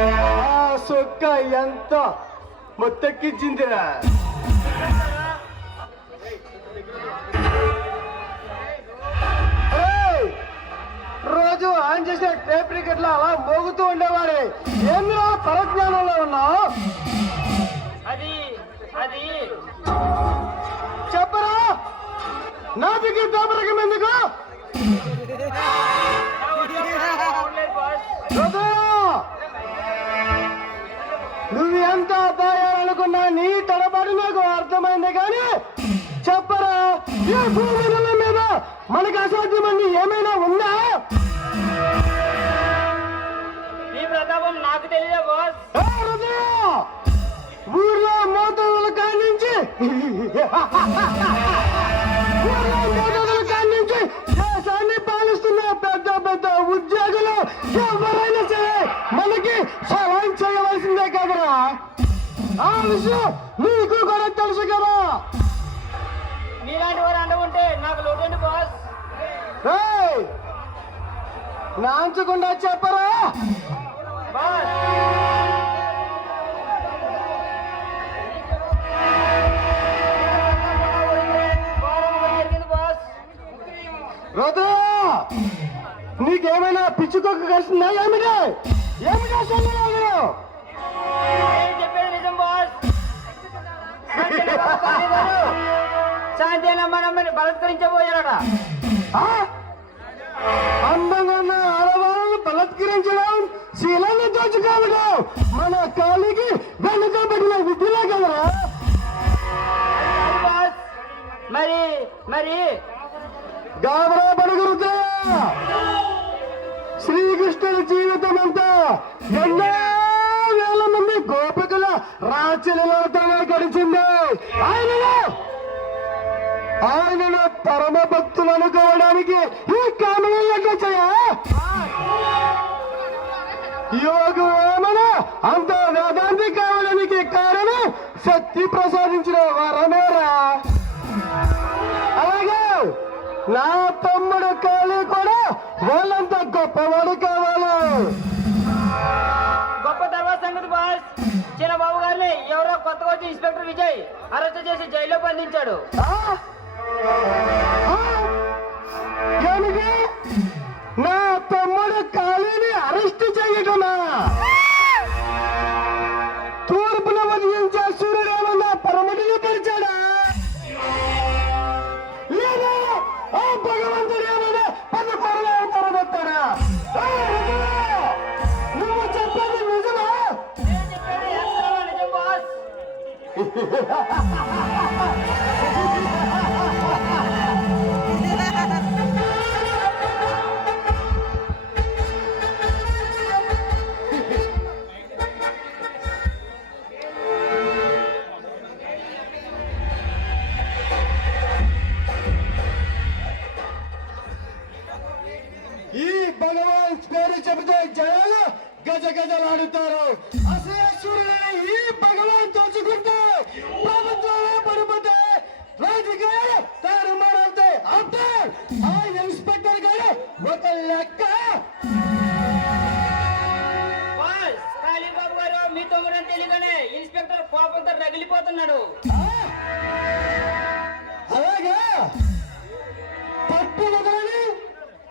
ఆ సొక్క ఎంత మొత్తెక్కించిందిరా. రోజు ఆన్ చేసిన టేప్ రికార్డులో అలా మోగుతూ ఉండేవాడే. ఏంద్రా పరజ్ఞానంలో ఉన్నావు? అది అది చెప్పరా, నాటికి పేపరకం ఎందుకు? నువ్వు ఎంత దాయాలనుకున్నా నీ తడబడి నాకు అర్థమైంది. కానీ చెప్పరా, ఈ భూముల మీద మనకు అసాధ్యమని ఏమైనా ఉందా? ఈ ప్రతాపం నాకు తెలియదా బాస్? ఊర్లో మోతల కానించి దేశాన్ని పాలిస్తున్న పెద్ద పెద్ద ఉద్యోగులు ఎవరైనా సరే మనకి సహాయం చేయవలసిందే కదరా. ఆ విషయం నీకు కూడా తెలుసు కదా. మీలాంటి వారు అండవుంటే నాకు లోటండి బాస్. నాంచకుండా చెప్పరా బాస్. రోదా, నీకేమైనా పిచ్చుకొక్క కలిసిందా? ఏమిటా ఏమిటా సొమ్ము? చెప్పేది నిజం బాస్. శాంతి మనమ్మని బలత్కరించబోయారట. అందంగా ఉన్న ఆడవాళ్ళను బలత్కరించడం, శీలాన్ని దోచుకోవడం మన కాలికి వెనుకబడిన విద్యలే కదరా. మరి మరి గాబరా పడుగురుతా. శ్రీకృష్ణుడి జీవితం అంతా ఎన్నో వేల మంది గోపికల రాచలతోనే గడిచింది. ఆయనను పరమ భక్తులు అనుకోవడానికి ఈ కామం లెక్క చేయ యోగం ఏమన్నా అంత వేదాంతి కావడానికి కారణం శక్తి ప్రసాదించిన వరమేరా. అలాగే నా తమ్ముడు కాళీ కూడా వాళ్ళంతా గొప్పవాడు కావాలి. గొప్ప తర్వాత సంగతి బాస్. చిన్నబాబు గారిని ఎవరో కొత్తగా వచ్చి ఇన్స్పెక్టర్ విజయ్ అరెస్ట్ చేసి జైల్లో బంధించాడు. ఏమిటి? నా తమ్ముడు కాళీని అరెస్ట్ చేయటమా? తూర్పున ఉదయించే సూర్యుడు ఏమన్నా పరమటిని తెరిచాడా? లేదా ఆ భగవంతుడు ఏమన్నా పది పొరలు పరమెత్తాడా? నువ్వు చెప్పేది నిజమా? నిజం బాస్. ఈ భగవాన్ పేరు చెబితే జనాలు గజ గజలాడుతారు. అసూరులని ఈ భగవాన్ తోచుకుంటే ప్రభుత్వాలే పడిపోతే రాజకీయాలు తారుమారవుతాయి. అంటే ఆ ఇన్స్పెక్టర్ గారు ఒక లెక్క. బాస్, కాళీబాబు గారు మీ తమ్ముడని తెలియగానే ఇన్స్పెక్టర్ కోపంతో రగిలిపోతున్నాడు. అలాగా పట్టు వదలని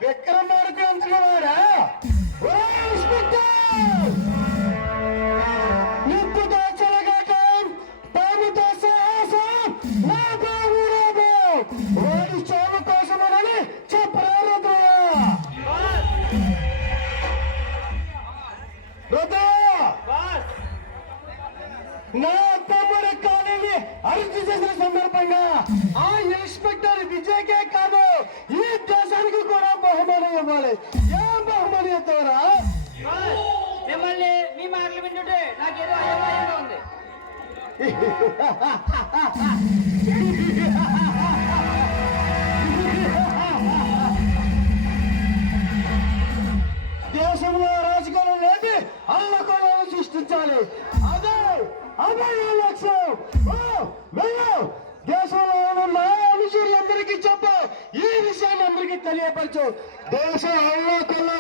విక్రమార్కు అంటున్నాడా? నిప్పుతో చెలగాటం, పాముతో సాహసం, నాతో ఊరేగం, వాడి చావు కోసమని చెప్పరా బాస్. నా తమ్ముడు కాలేని అరెస్ట్ చేసిన సందర్భంగా ఆ ఇన్స్పెక్టర్ విజయ్కే కాదు ఈ దేశానికి కూడా బహుమానం ఇవ్వాలి. ఏం బహుమానం ఇస్తారా? మిమ్మల్ని మీ మాటలు వింటుంటే నాకేదో అయోమయంగా ఉంది. దేశంలో రాజకీయాలు లేని అల్లకొలను సృష్టించాలి. అదే అదే లక్ష్యం. దేశంలో ఉన్న అనుచరులందరికీ చెప్పు, ఈ విషయాన్ని అందరికీ తెలియపరచు. దేశం అల్లకొల్లాలి.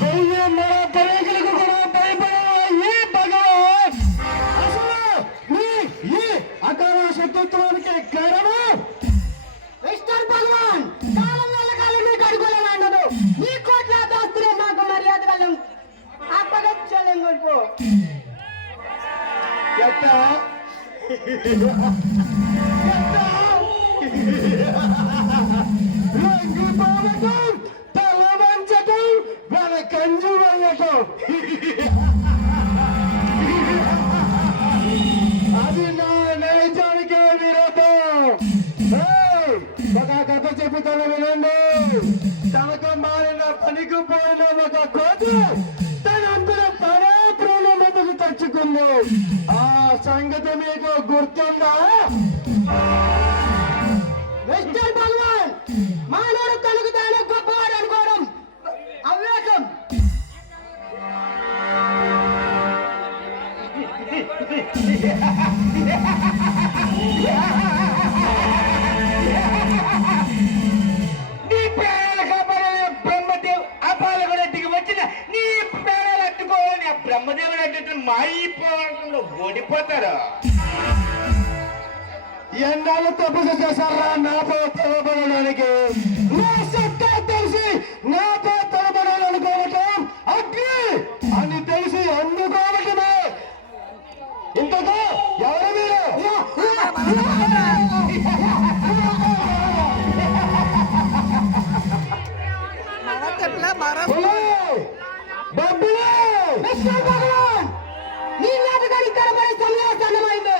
వెయ్యి మన పరీక్షలకు కూడా భయపడే ఈ భగవాన్ అసలు ఈ అకాల శత్రుత్వానికి కారణం మిస్టర్ భగవాన్ కాలం వల్ల కాలం నీకు అనుకూలంగా ఉండదు. నీ కోట్ల దాస్తులే మాకు మర్యాద వల్ల అప్పగచ్చలేం కొడుకు. ఎట్టా రంగు పోవటం తల వంచటం వెనకంజు వేయటం అది నా నైజానికే విరోధం. ఒక కథ చెబుతాను వినండి. తనకు మారిన పనికి పోయిన ఒక కోతి తనంతట తనే ప్రాణం తెచ్చుకుంది. ఆ సంగతి మీకు గుర్తుందా? మిస్టర్ భగవాన్ మానవుడు తనకు తానే గొప్పవాడు అనుకోవడం అవివేకం. నీ ప్రాణాలు కాపాడే బ్రహ్మదేవ్ అపాలగొడటికి వచ్చిన నీ ప్రాణాలు అడ్డుకోవాలని ఆ బ్రహ్మదేవుడు అడ్డు మాయిపోవడంలో ఓడిపోతారు. ఎన్నాళ్ళు తపస్సు చేశారా నాతో తలబడడానికి? నా సత్తా తెలిసి నాతో తలబడాలనుకోవటం అగ్ని అని తెలిసి అందుకోవటమే. ఇంతకు ఎవరు మీరు? బబ్బులే! మిస్టర్ భగవాన్ నీ నాటకానికి కనబడే సమయం సన్నమైంది.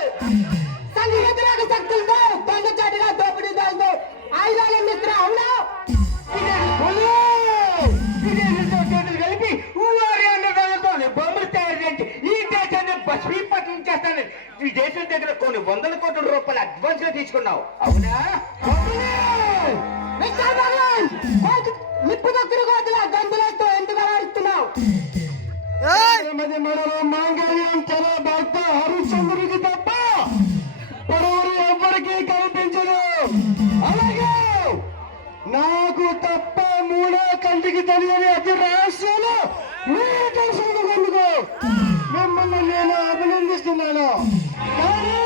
సంఘ వ్యతిరేక శక్తులతో దొంగచాటుగా దోపిడీదారులతో ఆయుధాలను మిత్ర అవునా? కలిపి ఊరి అన్నదాలతో బొమ్మలు తయారు చేసి ఈ దేశాన్ని భస్మీపట్నం చేస్తాను. ఈ దేశం దగ్గర కొన్ని వందల కోట్ల రూపాయలు అడ్వాన్స్ గా తీసుకున్నావు అవునా? మిస్టర్ భగవాన్ నిప్పు దగ్గర కోతుల గంతులతో ఎందుకు అలాడుతున్నావు? మనలో మాంగళ్యం తన భర్త హరిశ్చంద్రుడికి తప్ప పడవరు ఎవ్వరికీ కనిపించదు. అలాగే నాకు తప్ప మూడో కంటికి తెలియని అతి రహస్యాలు మీరు తెలుసుకున్నందుకు మిమ్మల్ని నేను అభినందిస్తున్నాను. కానీ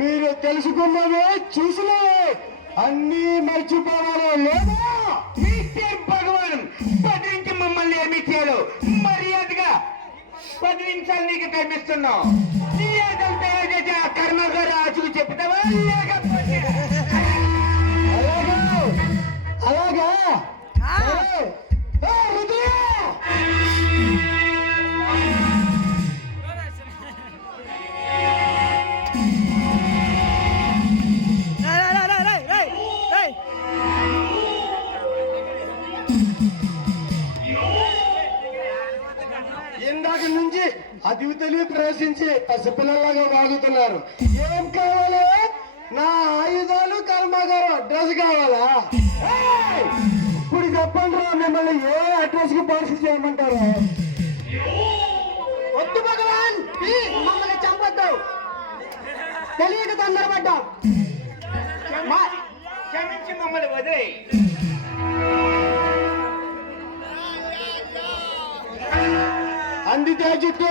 మీరు తెలుసుకున్నవే చూసినవే అన్నీ మర్చిపోవాలి లేదా? మిస్టర్ భగవాన్ 10 నుంచి మమ్మల్ని ఏమి చేయరు. మర్యాదగా 10 నిమిషాలు నీకు కనిపిస్తున్నావు. నీ ఆటలు తయారు చేసి ఆ కర్మగారు ఆచుకు చెప్తావా లేకపోతే అలాగా రుద్రయ్య! ఇందాక నుంచి అతిథులు ప్రవేశించి పసిపిల్లలాగా వాగుతున్నారు. ఏం కావాలి? నా ఆయుధాలు కర్మాగారం అడ్రస్ కావాలా? ఏయ్! ఇప్పుడు చెప్పండి రా, మిమ్మల్ని ఏ అడ్రస్ కి పార్సల్ చేయమంటారు? వద్దు భగవాన్ ప్లీజ్ మమ్మల్ని చంపొద్దు. తెలియక తొందరపడ్డాం. క్షమించి మమ్మల్ని వదిలే. అందితే చుట్టూ